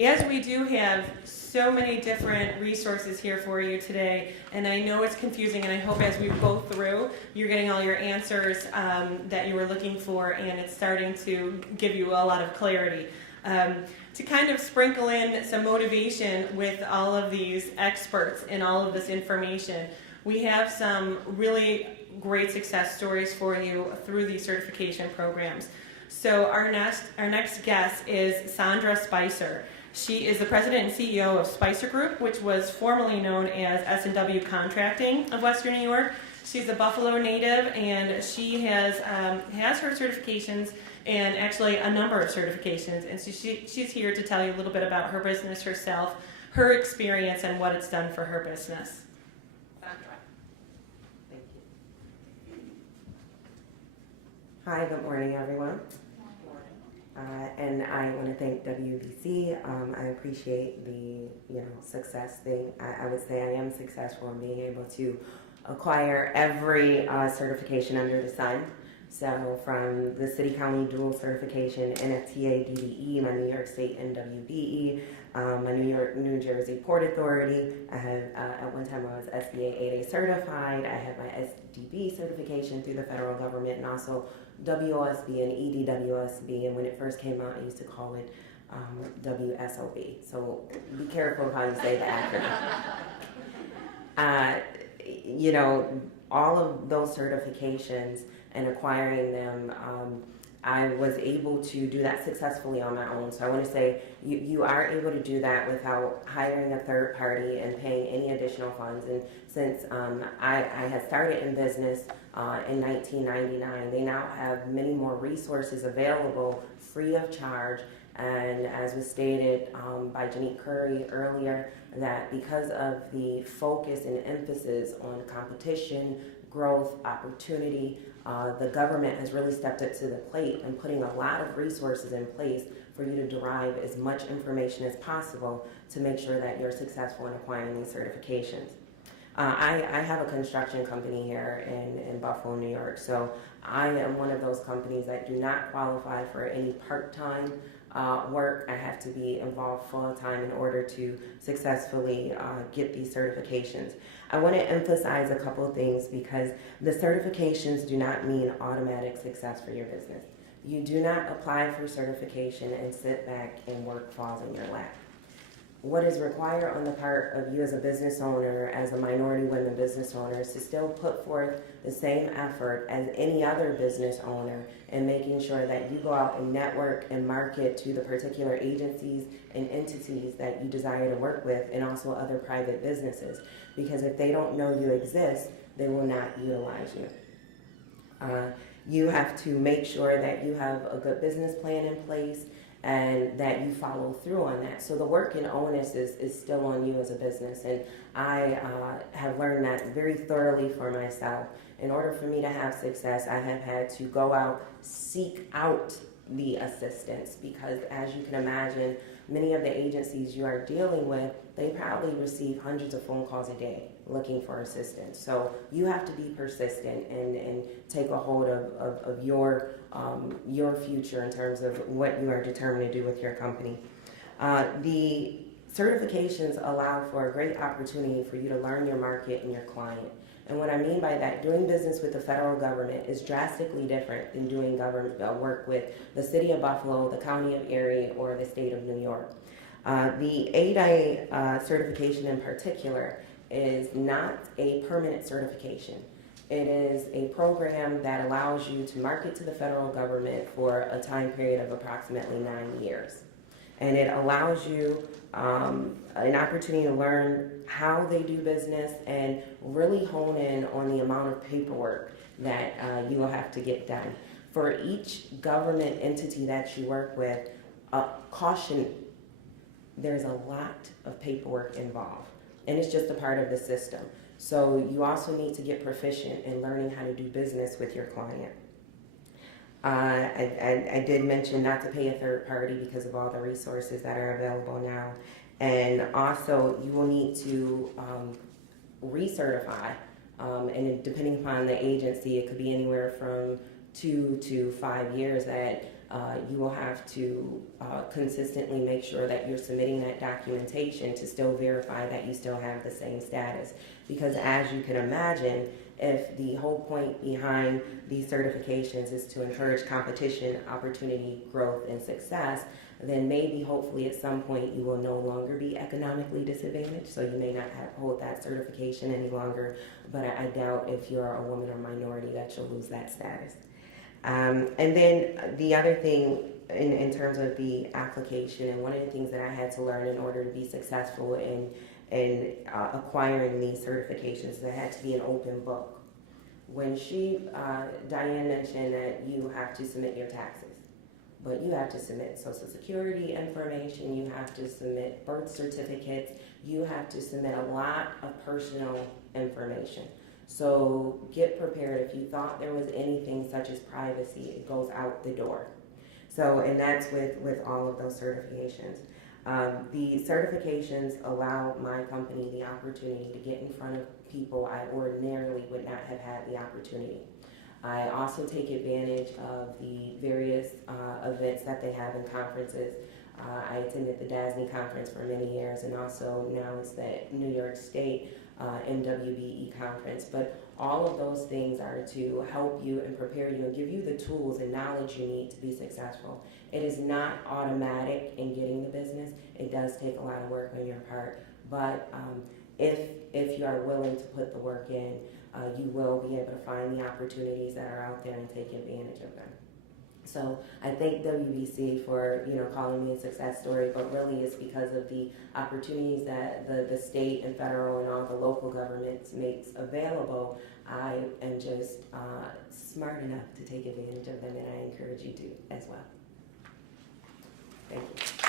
As we do have so many different resources here for you today, and I know it's confusing, and I hope as we go through, you're getting all your answers that you were looking for, and it's starting to give you a lot of clarity. To kind of sprinkle in some motivation with all of these experts and all of this information, we have some really great success stories for you through these certification programs. So our next guest is Shandra Spicer. She is the president and CEO of Spicer Group, which was formerly known as S&W Contracting of Western New York. She's a Buffalo native, and she has her certifications and actually a number of certifications. And so she's here to tell you a little bit about her business herself, her experience, and what it's done for her business. Sandra. Thank you. Hi, good morning, everyone. And I want to thank WBC. I appreciate the success thing. I would say I am successful in being able to acquire every certification under the sun. So from the City County Dual Certification, NFTA, DBE, my New York State NWBE, my New Jersey Port Authority. I have at one time I was SBA 8A certified. I have my SDB certification through the federal government, and also WOSB and EDWSB, and when it first came out, I used to call it WSOB. So be careful of how you say the acronym. All of those certifications and acquiring them, I was able to do that successfully on my own. So I want to say you are able to do that without hiring a third party and paying any additional funds. And since I had started in business in 1999, they now have many more resources available free of charge. And as was stated by Janique Curry earlier, that because of the focus and emphasis on competition, growth, opportunity, the government has really stepped up to the plate and putting a lot of resources in place for you to derive as much information as possible to make sure that you're successful in acquiring these certifications. I have a construction company here in Buffalo, New York, so I am one of those companies that do not qualify for any part-time work. I have to be involved full-time in order to successfully get these certifications. I want to emphasize a couple of things because the certifications do not mean automatic success for your business. You do not apply for certification and sit back and work falls in your lap. What is required on the part of you as a business owner, as a minority women business owner, is to still put forth the same effort as any other business owner in making sure that you go out and network and market to the particular agencies and entities that you desire to work with, and also other private businesses. Because if they don't know you exist, they will not utilize you. You have to make sure that you have a good business plan in place and that you follow through on that. So the work and onus is still on you as a business, and I have learned that very thoroughly for myself. In order for me to have success, I have had to go out, seek out the assistance, because as you can imagine, many of the agencies you are dealing with, they probably receive hundreds of phone calls a day looking for assistance. So you have to be persistent and take a hold of your future in terms of what you are determined to do with your company. The certifications allow for a great opportunity for you to learn your market and your client. And what I mean by that, doing business with the federal government is drastically different than doing government work with the city of Buffalo, the county of Erie, or the state of New York. The 8A certification in particular is not a permanent certification. It is a program that allows you to market to the federal government for a time period of approximately 9 years. And it allows you an opportunity to learn how they do business and really hone in on the amount of paperwork that you will have to get done. For each government entity that you work with, caution, there's a lot of paperwork involved, and it's just a part of the system. So you also need to get proficient in learning how to do business with your client. I did mention not to pay a third party because of all the resources that are available now. And also you will need to recertify, and depending upon the agency, it could be anywhere from 2 to 5 years that You will have to consistently make sure that you're submitting that documentation to still verify that you still have the same status. Because as you can imagine, if the whole point behind these certifications is to encourage competition, opportunity, growth, and success, then maybe hopefully at some point you will no longer be economically disadvantaged, so you may not hold that certification any longer, but I doubt if you're a woman or minority that you'll lose that status. And then the other thing in terms of the application, and one of the things that I had to learn in order to be successful in acquiring these certifications, is it had to be an open book. When Diane mentioned that you have to submit your taxes, but you have to submit Social Security information, you have to submit birth certificates, you have to submit a lot of personal information. So get prepared. If you thought there was anything such as privacy, it goes out the door. So, and that's with all of those certifications. The certifications allow my company the opportunity to get in front of people I ordinarily would not have had the opportunity. I also take advantage of the various events that they have in conferences. I attended the DASNY conference for many years, and also now it's the New York State MWBE conference. But all of those things are to help you and prepare you and give you the tools and knowledge you need to be successful. It is not automatic in getting the business. It does take a lot of work on your part, but if you are willing to put the work in, you will be able to find the opportunities that are out there and take advantage of them. So I thank WBC for calling me a success story, but really it's because of the opportunities that the state and federal and all the local governments makes available. I am just smart enough to take advantage of them, and I encourage you to as well. Thank you.